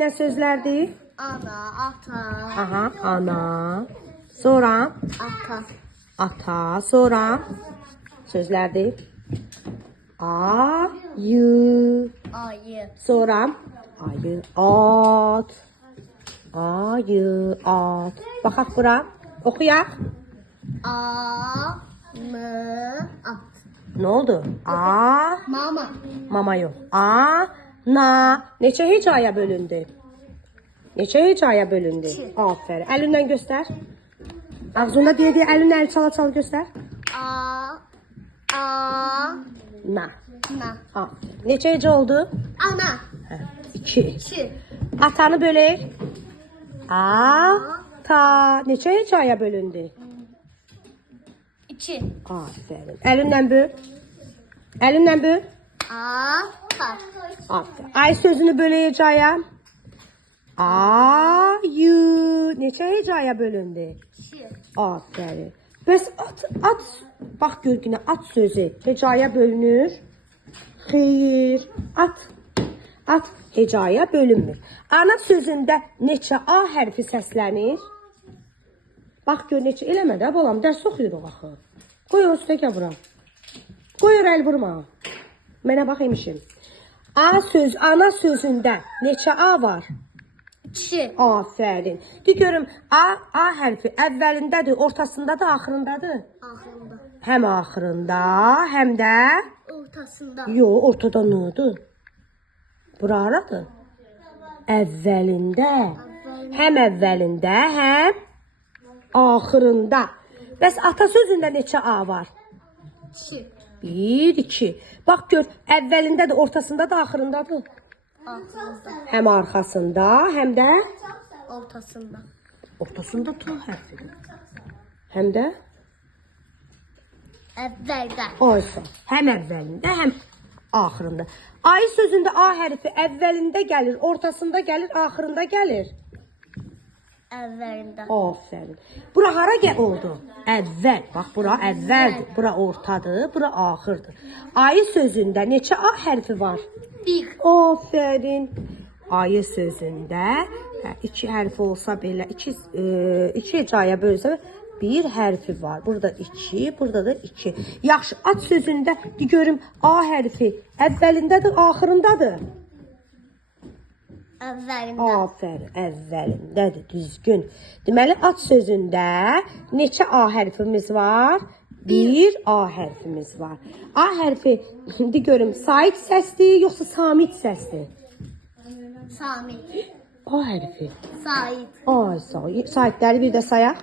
nə sözlərdir? Ana, ata. Aha, ana. Sonra Ata. ata, sonra sözlərdir. Ayı. Ayı. Sonra ayı, at. Ayı, at. Baxaq bura. Oxuyaq. A. Mı. At. Nə oldu? Mama. Mama yox. Na. Neçə hecaya bölündü? Neçə hecaya bölündü? İki. Aferin. Əlindən göstər. Ağzında deyə əlini əli çala göstər. A. Na. Na. Aferin. Neçə hecə oldu? Ana. Hə, 2. 2. Atanı bölək. Ta. Neçə hecaya bölündü? 2. Aferin. Əlindən böl. Əlindən böl. Ata. Aferin. Ay sözünü bölək hecaya. Ayı. Neçə hecaya bölündü? 2. Aferin. Bəs at. Bax gör günə at sözü hecaya bölünür. Xeyr. At hecaya bölünmür. Ana sözündə neçə A hərfi səslənir? Bax gör neçə eləmə də balam, dərs oxuyuruq axı. Qoy o üstə gəl bura. Qoy əl vurma. Mənə bax emişim. Ana sözündə neçə A var? 2. Aferin. De görüm A hərfi əvvəlindədir, ortasındadır, axırındadır? Axırında. Həm axırında, həm də Ortasında. yox, ortada nədir? Bura haradır? Əvvəlində. Həm əvvəlində, həm axırında. Bəs ata sözündə neçə A var? 2. 1, 2. Bax gör, əvvəlindədir, ortasındadır, axırındadır? Axırında. Həm arxasında, həm də Ortasında. ortasında T hərfidir. Həm də Əvvəldə. Aysa. Həm əvvəlində, həm axırında. Ayı sözündə A hərfi əvvəlində gəlir, ortasında gəlir, axırında gəlir. Əvvəlində. Aferin. Bura hara oldu? Əvvəl. Bax bura əvvəldir, bura ortadır, bura axırdır. Ayı sözündə neçə A hərfi var? 1. Aferin. Ayı sözündə 2 hərfi olsa belə 2 hecaya bölsə bir hərfi var. Burada 2, burada da 2. Yaxşı, at sözündə de görüm A hərfi əvvəlindədir, axırındadır? Əvvəlində. Aferin, əvvəlindədir, düzgün. Deməli, at sözündə neçə A hərfimiz var? Bir A hərfimiz var. A hərfi, de görüm, sait səsdir, yoxsa samit səsdir? Samit. A hərfi. Sait. Ay, saitləri bir də sayaq.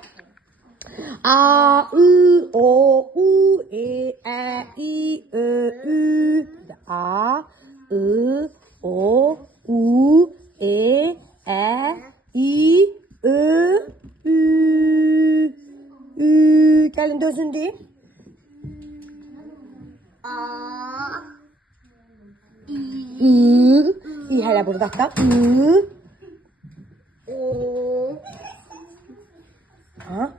A, I, O, U, E, Ə, İ, Ö, Ü. A, I, O, U, E, Ə, İ, Ö, Ü. Gəlin də özün deyim. A. İ hələ burada da. O. Ha?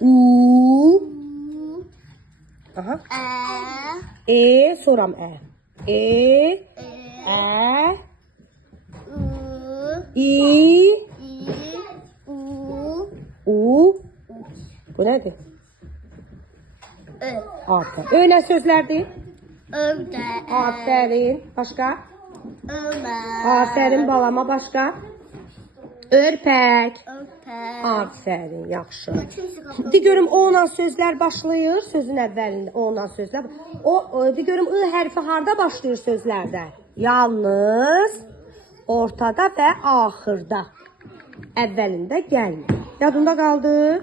U. Aha. Ə. Soram Ə. Ə. I. İ. U. U. Bu nədir? Ö. Aferin. Ö nə sözlərdir? Ördək. Aferin. Başqa? Ördək. Aferin balama, başqa? Örpək. Ördək. Aferin, yaxşı. De görüm o ilə sözlər başlayır, sözün əvvəlində o ilə sözlər. De görüm I hərfi harda başlayır sözlərdə? Yalnız ortada və axırda. Əvvəlində gəlmir. Yadında qaldı?